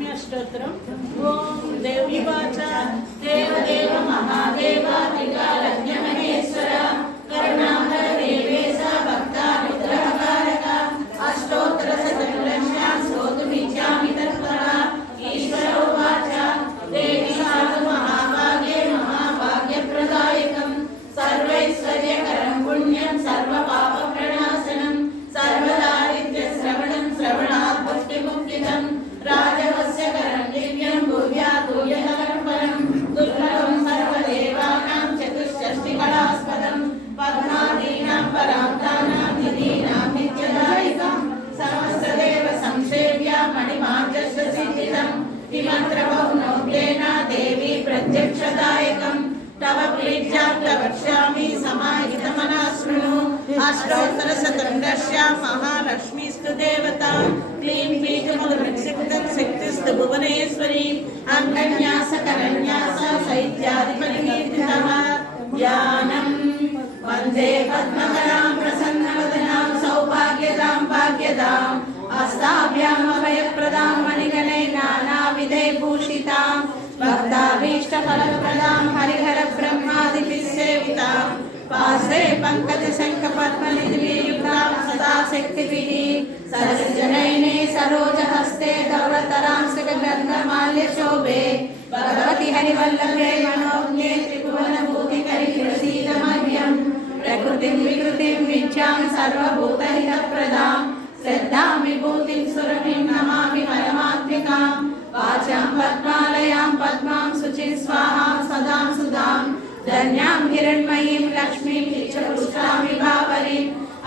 लक्ष्मी अष्टोत्तरम्। ओम देवीवाच देवदेव महादेव त्रिकालज्ञ महेश्वर करुणाकर देवेश भक्तानुग्रहकारक अष्टोत्तर शतकोटिश्यां स्तोतुमिच्छामि तत्परा। ईश्वर उवाच देवी साधु महाभाग्ये महाभाग्यप्रदायकं सर्वैश्वर्यकरं पुण्यं सर्वपापप्रणाशनं सर्वदारिद्र्यश्रवणं श्रवणात् पुष्टिमुक्तिदं राजवस्यकरं दिव्यं भूयात् भूयतरं परं दुर्लभं सर्वदेवानां चतुष्षष्टिकलास्पदं पद्मादीनां परान्तानां निधीनां नित्यदायिकां समस्तदेव संसेव्या मणिमार्जस्य सिद्धिदं किमन्त्रबहुनोग्लेन देवी प्रत्यक्षदायकं तव प्रीत्यां वक्ष्यामि समाहितमनः शृणु। अष्टोत्तरशतकोटिश्यां महालक्ष्मीस्तु देवता क्लीं पीठमूलमृक्षिप्तं शक्तिस्तु भुवनेश्वरी अङ्गन्यासकरन्यास शैत्यादिपरिकीर्तितः ध्यानं वन्दे पद्मकरां प्रसन्नवदनां सौभाग्यदां भाग्यदाम् अस्ताभ्याम् अभयप्रदां मणिगणे नानाविधे भूषितां भक्ताभीष्टफलप्रदां हरिहर ब्रह्मादिभिः सेवितां पार्श्वे पङ्कजशङ्खपद्मनिधियुक्तां सदा शक्तिभिः सरसिजनयने सरोजहस्ते धवलतरां सुगन्धमाल्यशोभे भगवति हरिवल्लभे मनोज्ञे त्रिभुवनभूतिकरि प्रसीदमह्यं प्रकृतिं विकृतिं विद्यां सर्वभूतहितप्रदां श्रद्धां विभूतिं सुरभिं नमामि परमात्मिकां वाचां पद्मालयां पद्मां शुचिं स्वाहां सदां सुधां धन्यां हिरण्मयीं लक्ष्मीं च विभावरीं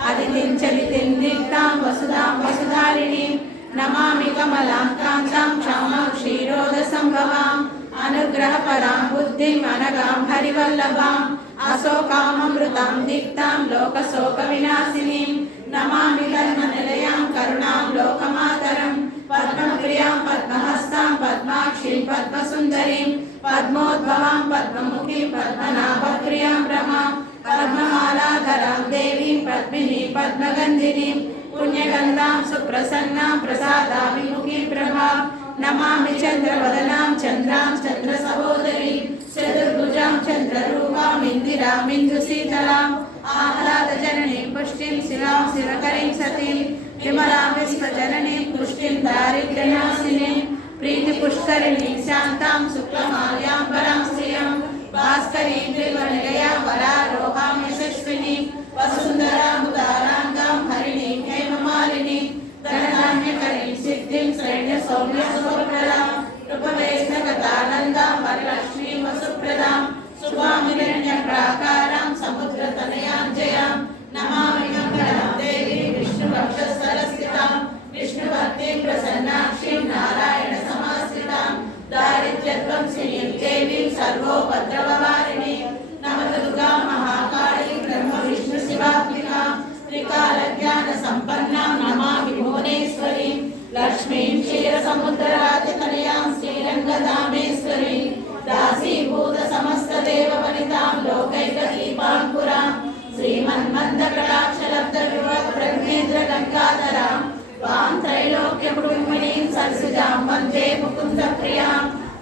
अदितिं चलितिं दीप्तां वसुधां वसुधारिणीं नमामि कमलां कान्तां क्षामां क्षीरोदसम्भवाम् अनुग्रहपरां बुद्धिम् अनगां हरिवल्लभाम् अशोकाममृतां दीप्तां लोकशोकविनाशिनीं नमामि धर्मनिलयां करुणां लोकमातरं पद्मप्रियां पद्महस्तां पद्माक्षीं पद्मसुन्दरीं पद्मोद्भवां पद्ममुखीं पद्मनाभप्रियां रमां पद्ममालाधरां देवीं पद्मिनीं पद्मगन्धिनीं पुण्यगन्धां सुप्रसन्नां प्रसादाभिमुखीं प्रभां नमामि चन्द्रवदनां चन्द्रां चन्द्रसहोदरीं चतुर्भुजां चन्द्ररूपां इन्दिरां इन्दुशीतलाम् आह्लादजननीं पुष्टिं शिरां शिरकरीं सतीं विमलां विश्वजननीं पुष्टिं दारिद्र्यनाशिनीं प्रीतिपुष्करिणीं शान्तां शुक्लमाल्याम्बरां श्रियं भास्करीं त्रिवर्णया वरारोहां यशस्विनीं वसुन्धरां उदाराङ्गां हरिणीं हेममालिनीं धनधान्यकरीं सिद्धिं श्रेण्यसौम्यशुभप्रदां रूपवेशगतानन्दां वरलक्ष्मीं वसुप्रदां शुभामिरण्यप्राकारां समुद्रतनयां जयां नमामि मङ्गलां देवीं विष्णुवक्षस्थलस्थितां विष्णुभक्तिं प्रसन्नाक्षीं नारायणसमाश्रितां दारिद्र्यध्वंसिनीं देवीं सर्वोपद्रववारिणीं नवदुर्गा महाकाळीं ब्रह्मविष्णुशिवात्मिकां त्रिकालज्ञानसम्पन्नां नमामि भुवनेश्वरीं लक्ष्मीं क्षीरसमुद्रराजतनयां श्रीरङ्गधामेश्वरीं दासीभूत समस्तदेववनितां लोकैकदीपाङ्कुरां श्रीमन्मन्दकटाक्षलब्धविभवप्रज्ञेन्द्रगङ्गाधरां वां त्रैलोक्यकुटुम्बिनीं सरसिजां वन्दे मुकुन्दप्रियां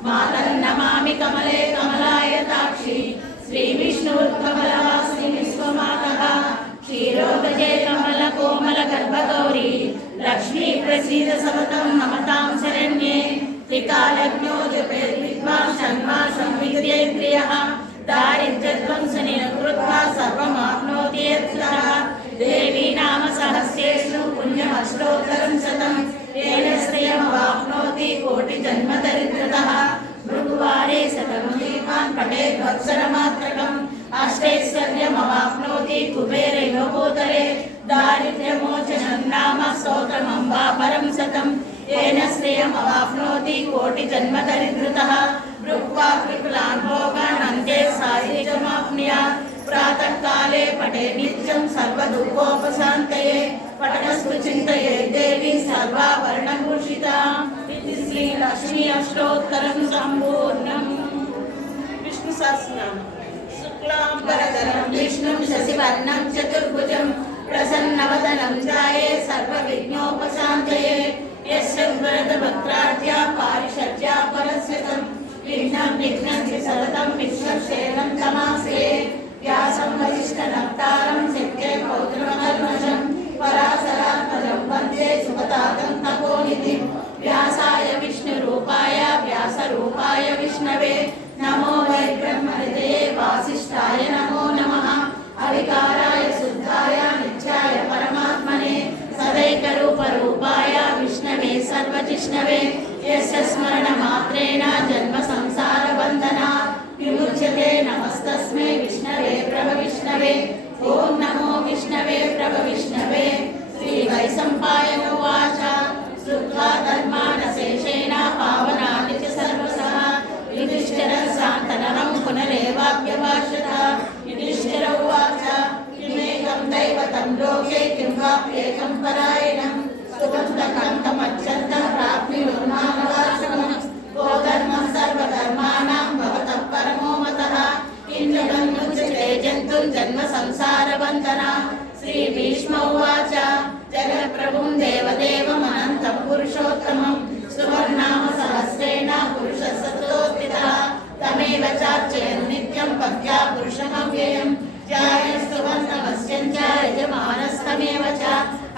मातरं नमामि कमले कमलायताक्षी श्रीविष्णुर्कमलवासिनी विश्वमातः क्षीरोदये कमलकोमलगर्भगौरी लक्ष्मी प्रसीद सततं ममतां शरण्ये त्रिकालज्ञो जपेत् विद्वान् षण्मासं विद्येन्द्रियः दारिद्र्यध्वंसने कृत्वा सर्वमाप्नोति यत्सः देवी नाम सहस्रेषु पुण्यमष्टोत्तरं शतं येन श्रियमवाप्नोति कोटिजन्मदरिद्रतः भृगुवारे शतं दीपान् पठेत् वत्सरमात्रकम् अष्टैश्वर्यमवाप्नोति कुबेरैव भूतले दारिद्र्यमोचनं नाम स्तोत्रमम्बा परं शतं येन श्रियमवाप्नोति कोटिजन्मदरिद्रतः भृग्वा कृपलान् भोगान् अन्ते सायुज्यमाप्नुयात् प्रातःकाले पठे नित्यं सर्वदुःखोपशान्तये पठनस्तु चिन्तये देवी सर्वाभरणभूषिताम् इति श्रीलक्ष्मी अष्टोत्तरं सम्पूर्णम्। विष्णु सहस्रनाम। शुक्लाम्बरधरं विष्णुं शशिवर्णं चतुर्भुजं प्रसन्नवदनं ध्याये सर्वविघ्नोपशान्तये यस्य वरदभद्राढ्या विघ्नं विघ्नन्ति सततं विश्वक्षेत्रं तमासे व्यासं वसिष्ठनप्तारं सिद्धे पौत्रमकल्मषं पराशरात्मजं वन्दे सुगतातं तपोनिधिं व्यासाय विष्णुरूपाय व्यासरूपाय विष्णवे नमो वै ब्रह्महृदये वासिष्ठाय नमो नमः अविकाराय शुद्धाय नित्याय परमात्मने सदैकरूपरूपाय विष्णवे सर्वजिष्णवे यस्य स्मरणमात्रेण जन्म संसारबन्धना विमुच्यते नमस्तस्मै विष्णवे प्रभविष्णवे ॐ नमो विष्णवे प्रभविष्णवे श्रीवैशम्पायन उवाच श्रुत्वा धर्मानशेषेण पावनानि च सर्वशः युधिष्ठिरं शान्तनरं पुनरेवाभ्यभाषत युधिष्ठिर उवाच किमेकं दैवतं लोके किं वाप्येकं परायणं सुगन्धकान्तमत्यन्तं प्राप्नुर्मानवाश्रमं को धर्मः सर्वधर्माणां भवतः परमो मतः किञ्चिदं मुच्यते जन्तुं जन्म संसारबन्धना श्रीभीष्म उवाच जगत्प्रभुं देवदेवमनन्तं पुरुषोत्तमं सुवर्णाम सहस्रेण पुरुषः सततोऽस्थितः तमेव चार्चयन् नित्यं भक्त्या पुरुषमव्ययं ध्यायस्तुवन्नमस्यं च यजमानस्तमेव च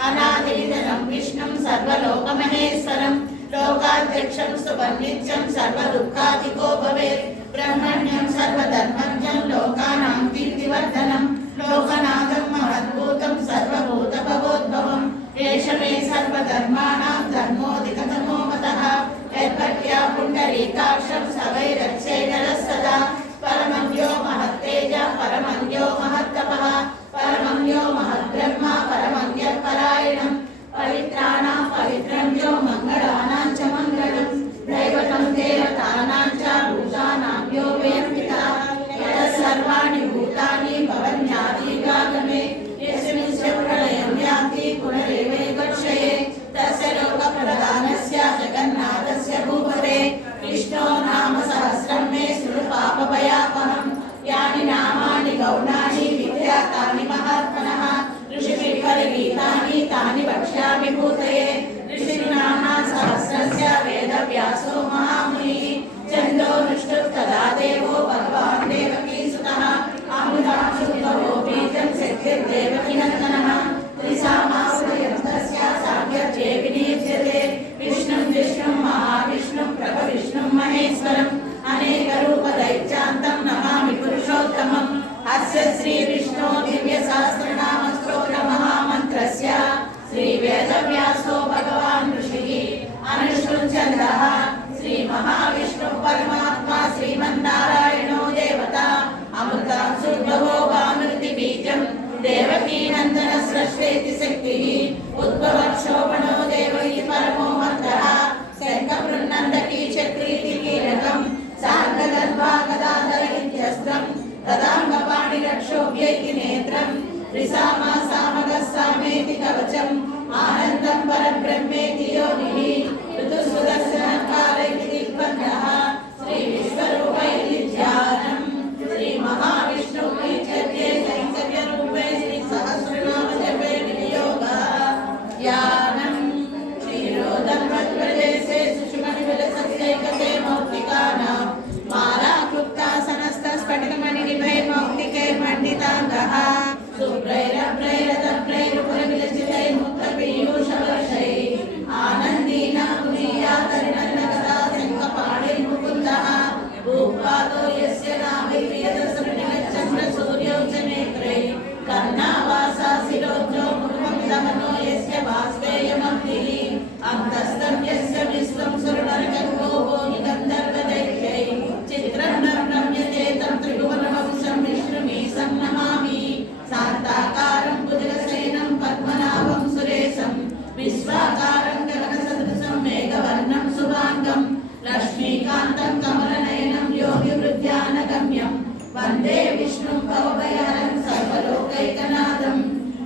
अनादिनिधनं विष्णुं सर्वलोकमहेश्वरं लोकाध्यक्षं सुवन्नित्यं सर्वदुःखादिको भवेत् ब्रह्मण्यं सर्वधर्मज्ञं लोकानां कीर्तिवर्धनं लोकनाथं महद्भूतं सर्वभूतभवोद्भवं एष मे सर्वधर्माणां धर्मोऽधिकतमो मतः यद्भक्त्या पुण्डरीकाक्षं सवैरक्षेदरः सदा परमं यो महत्तेज परमं यो महत्तपः परमं यो महद्ब्रह्म परमं यत्परायणं पवित्राणां पवित्रं यो मङ्गलानां च मङ्गलं दैवतं देवतानां च भूतानां यो वेत्पिता यतः सर्वाणि भूतानि भवन्यादिगागमे यस्मिन् च प्रलयं यान्ति पुनरेवैवक्षये तस्य लोकप्रधानस्य जगन्नाथस्य भूपते विष्णो नाम सहस्रं मे शृणु पापभयापहं यानि नामानि गौणानि विख्यातानि महात्मनः ऋषिभिः परिगीतानि तानि वक्ष्यामि भूतये ऋषिनाम्ना सहस्रस्य वेदव्यासो महामुनिः छन्दोनुष्ठुप्तदा देवो भगवान् देवकीसुतः अमृतांशुद्भवो बीजं सिद्धिर्देवकीनन्दनः त्रिसामाश्रयं तस्य साङ्ख्यर्चे विनियुज्यते विष्णुं विष्णुं महाविष्णुं प्रभविष्णुं महेश्वरम् अनेकरूपदैत्यान्तं नमामि पुरुषोत्तमम् अस्य श्रीविष्णो दिव्यसहस्रनामस्तोत्रमहामन्त्रस्य श्रीवेदव्यासो भगवान् ऋषिः अनुष्ठुञ्छन्दः श्रीमहाविष्णु परमात्मा श्रीमन्नारायणो देवता अमृतांशुद्भवो वामृतिबीजं देवकीनन्दन स्रष्टेति शक्तिः उद्भवक्षोभणो देवकी परमो मन्त्रः शङ्खपृन्नन्दकी चक्रीति कीलकं सार्गगर्भा गदाधर इत्यस्त्रं तदाङ्गपाणिरक्षोभ्यैति नेत्रं त्रिसामा सामगस्सामेति कवचम् आनन्दं परब्रह्मेति योनिः ऋतुसुदर्शनकालैति दिग्बन्धः श्रीविश्वरूपैति ध्यानं श्रीमहाविष्णुकीर्त्यते कैङ्कर्यरूपे श्रीसहस्रनामजपे विनियोगः ध्यानं क्षीरोदर्भद्प्रदेशे सुषुमणिविलसस्यैकते मौक्तिकानां मालाक्लुप्तासनस्तस्फटिकमणिनिभैर्मौक्तिकैर्मण्डिताङ्गः शुभ्रैरभ्रैरतभ्रैरुपुरविलसितैर्मुक्तपीयूषवर्षैः आनन्दीना कुलीयातरिणन्नगदा शङ्खपाणिर्मुकुन्दः भूपादो यस्य नामैर्यदसृणिगच्छन्द्रसूर्यौ च नेत्रे कर्णावासा शिरोज्यो मुखं दमनो यस्य वास्वेयमग्निः अन्तस्तं यस्य विश्वं सुरनरगर्भो निगन्धर्वदैत्यैः चित्रं नम्यते तं त्रिभुवनवंशं विष्णुमीशं नमामि शान्ताकारं भुजगशयनं पद्मनाभं सुरेशं विश्वाकारं गगनसदृशं मेघवर्णं शुभाङ्गं लक्ष्मीकान्तं कमलनयनं योगिवृद्ध्यानगम्यं वन्दे विष्णुं भवभयहरं सर्वलोकैकनाथं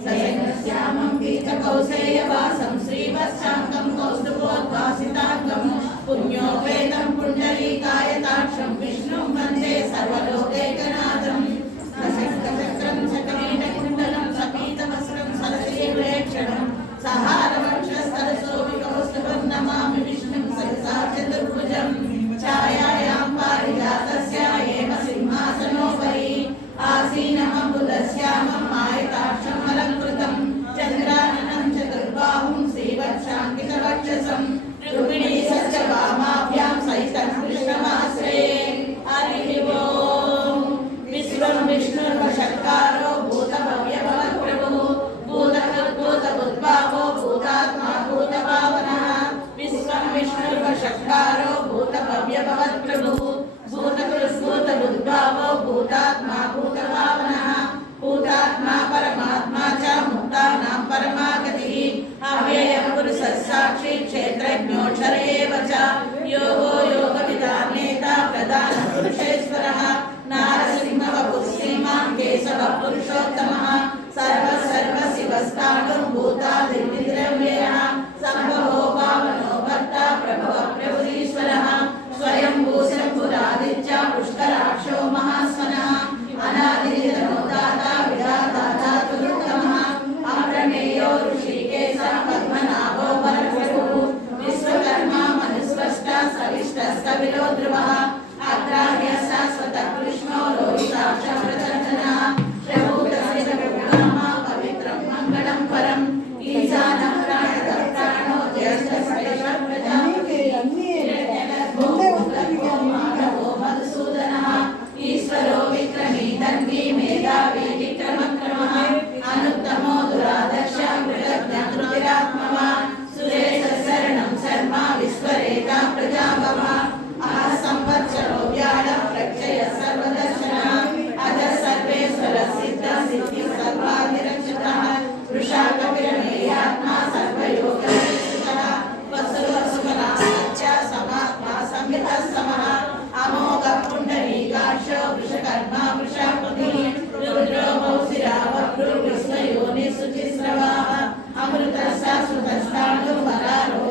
सयनश्यामं पीतकौशेयवासं श्रीवत्साङ्गं कौस्तुभोद्भासिताङ्गं पुण्योपेतं पुण्डरीकायताक्षं विष्णुं वन्दे सर्वलोकैकनाथं सशङ्खचक्रं सकवीटकुण्डलं सपीतवस्त्रं सरसीप्रेक्षणं सहारवक्षस्थलशोभिकौस्तुभं नमामि विष्णुं सहसा चतुर्भुजं छायायां पार्य भूर्भावो भूतात्मा भूतभावनः भूतात्मा परमात्मा च मुक्तानां परमा गतिः अव्ययः पुरुषः साक्षी क्षेत्रज्ञोऽक्षर एव च योगो योगविदां नेता प्रधानपुरुषेश्वरः नारसिंहवपुः श्रीमान् केशवः पुरुषोत्तमः सर्वशिवस्ताणुः भूतादिर्विद्रव्ययः सम्भवो पावनो भर्ता प्रभवः प्रभुरीश्वरः स्वयंभू शम्भुरादित्य पुष्कराक्षो महास्वनः अनादिनिधनो दाता विधाता धातुरुत्तमः अप्रमेयो ऋषिकेशः पद्मनाभो वरप्रभुः विश्वकर्मा मनुस्रष्टा सविष्टस्तविरो ध्रुवः अग्राह्य शाश्वतः कृष्णो रोहिताक्षः प्रचण्डनः प्रभूतस्य प्रभुनामा पवित्रं मङ्गलं परम् ईशानं प्राणदः प्राणो ज्येष्ठः प्रजापतिः माधवो मधुसूदनः ईश्वरो विक्रमी धन्वी मेधावी विक्रमक्रमः अनुत्तमो दुरादर्श कृतज्ञकृतिरात्मवान् सुरेश शरणं शर्मा विश्वरेता प्रजाभवः अहः संवत्सरो व्याळः प्रक्षय सर्वदर्शनः अधः सर्वेश्वर सिद्ध सिद्धि सर्वाधिरक्षितः वृषाकपिरमेयात्मा सर्वयोगनिष्ठः वसुवसुमनाश्च समात्मा संहितः समः अमोघ पुण्डरीकाक्षो वृषकर्मा वृषापतिः रुद्रो बहुशिरा वक्रो विष्णुयोनिः शुचिस्रवाः अमृतः शाश्वतः स्थाणुर्वरारो